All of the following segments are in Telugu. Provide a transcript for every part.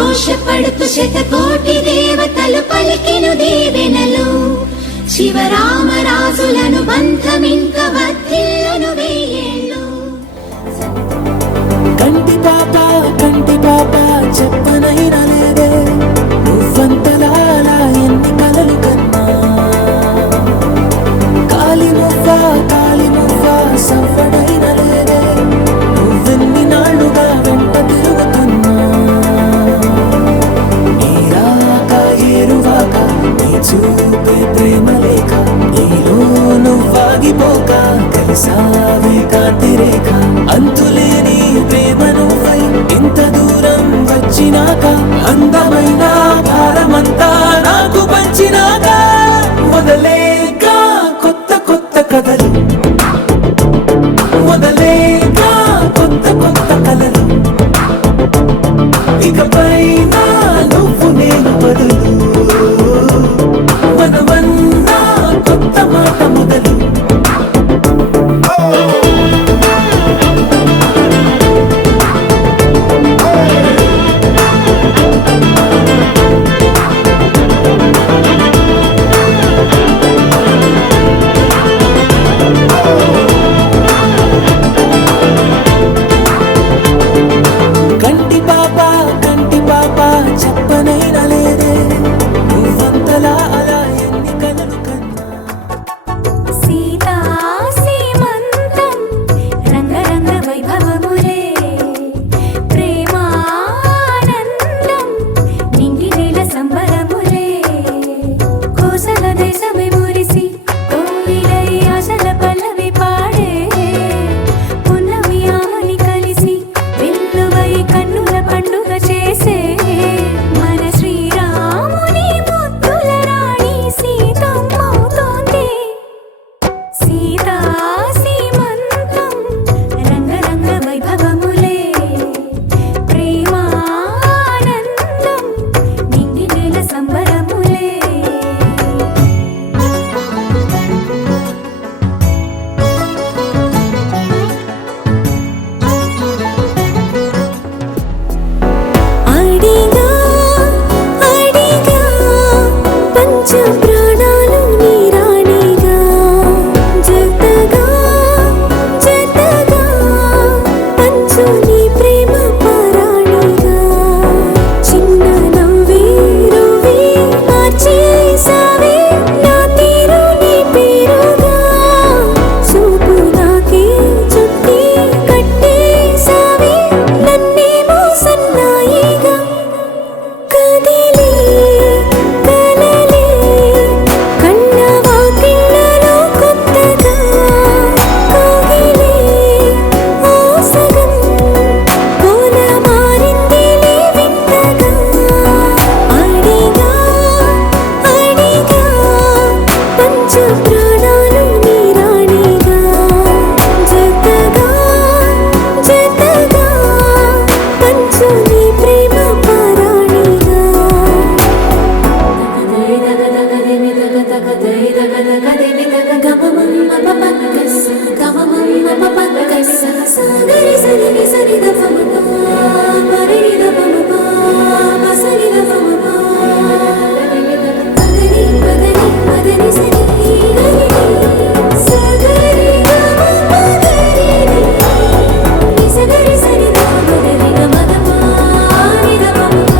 సంతోషపడుతు శతకోటి దేవతలు పలికెను దీవెనలు శివరామరాజులను బంధమింక వర్ధిల్లును వేయేళ్ళు. కంటి పాప చెప్పనైనా లేదే నువ్వంతలా ఎన్ని కలలు కన్నా. కాలి మువ్వ సవ్వడైనా లేదే నువ్వెన్ని నాళ్ళుగా వెంట తిరుగుతున్నా. నీరాక ఏరువాక నీ చూపే ప్రేమ లేక నీలో నువ్వాగిపోక కలిసావే కాంతి రేఖ. అంతులేని ప్రేమ నువ్వై ఇంత దూరం వచ్చినాక అందమైన భారమంతా నాకు పంచినాక మొదలేక కొత్త కొత్త కథలు మొదలేక కొత్త కొత్త కలలు ఇకపైన నువ్వు నేను బదులు మనమన్నా కొత్త మాట మొదలు. కంటి పాప చెప్పనైనా లేదే నువ్వంతలా అలా ఎన్ని కలలు కన్నా. సీతా సీమంతం రంగరంగ వైభవములే ప్రేమానందం నింగి నీల సంబరములే. కోసల దేశమే మురిసి కోయిలై ఆశల పల్లవి పాడే పున్నమి ఆమని కలిసి వెల్లువై కన్నుల పండుగ చేసే మన శ్రీరాముని ముద్దుల రాణి సీతమ్మవుతోంది. సీతా సీమంతం రంగరంగ వైభవములే ప్రేమానందం నింగి నీల సంబరములే. అడిగా పంచ ప్రాణాలు నీ రాణిగా జతగా పంచు నీ ప్రేమ పారాణిగా. చిన్న నవ్వే రువే మార్చేసావే నా తీరు నీ పేరుగా. చూపు నాకే చుట్టి కట్టేసావే నన్నేమో సన్నాయిగా. కదిలే కలలే కన్న వాకిళ్ళలో కొత్తగా కోగిలే ఓ సగం కోన మారిందిలే వింతగా. అడిగా పంచ ప్రాణాలు నీ రాణిగా జతగా పంచు నీ ప్రేమ పారాణిగా. సగరి సరి సరి దపమపా మరి దపమపా సరి దపమపా పదని పదని పదని సరి గరి సగరి గరి సగరి సరి దపమగరి గమదపా ని దపమపా.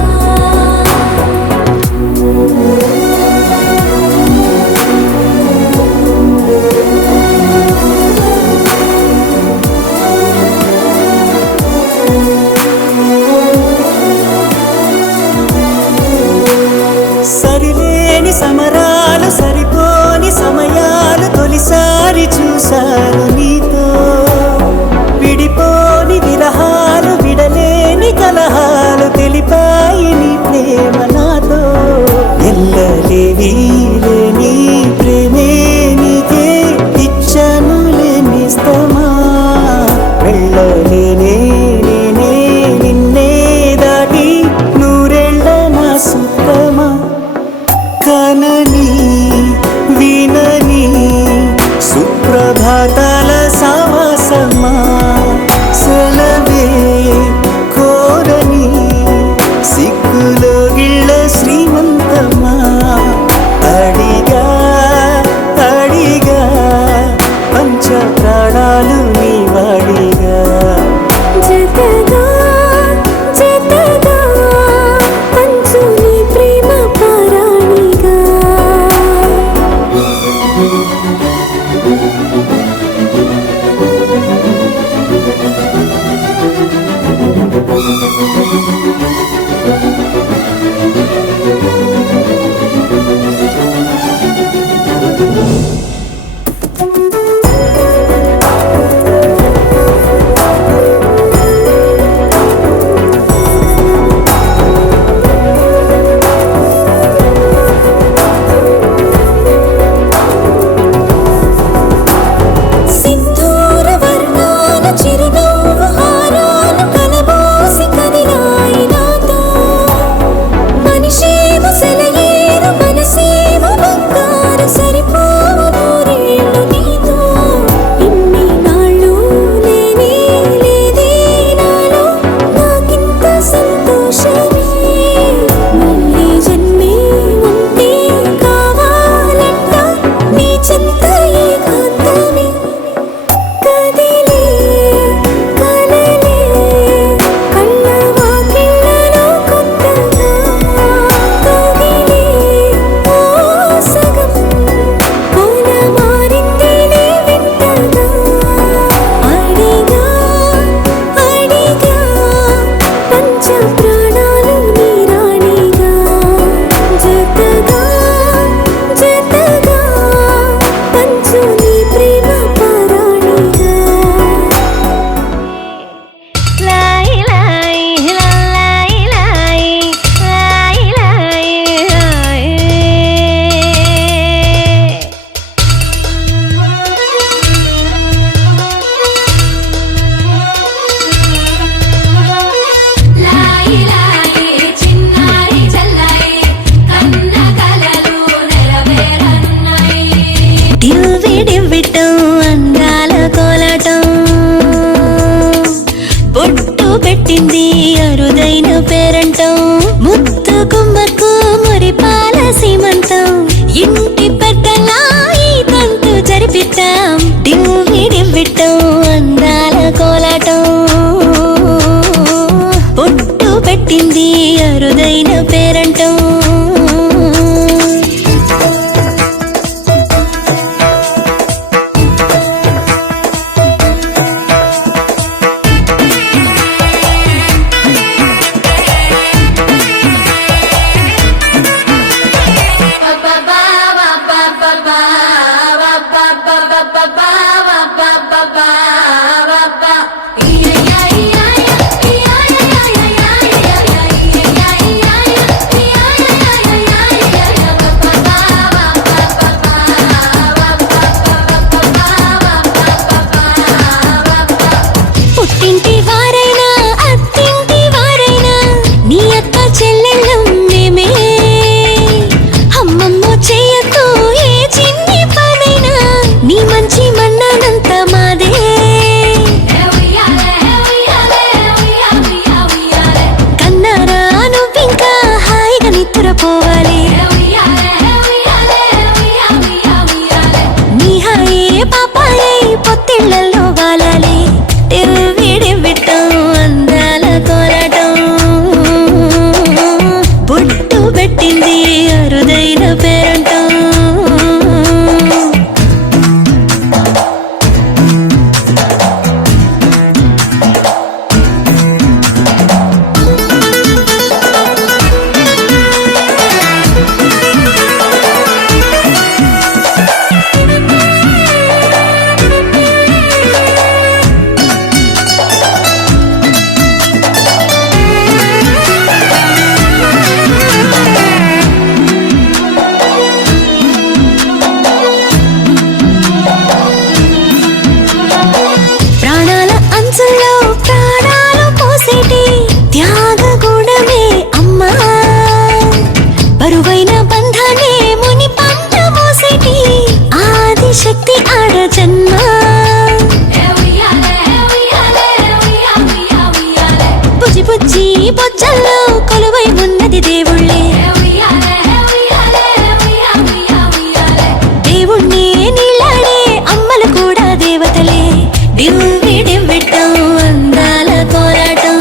డివ్వి డివ్విటం అందాల కోలాటం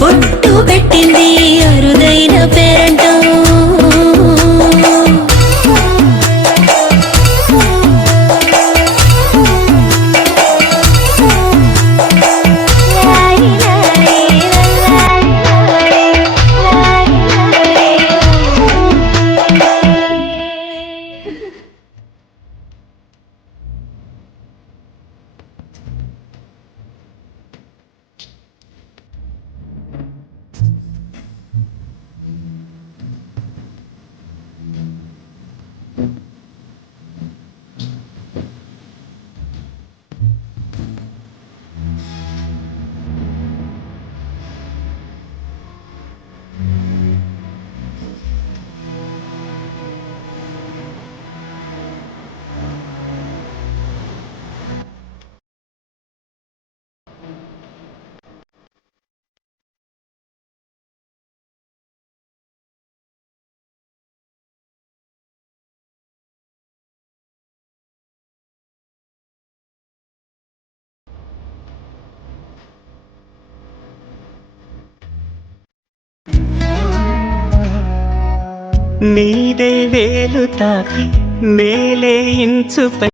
పొట్టు పెట్టింది అరుదైన పేరంటం నీదే వేలు తాకి నేలే ఇంచుపై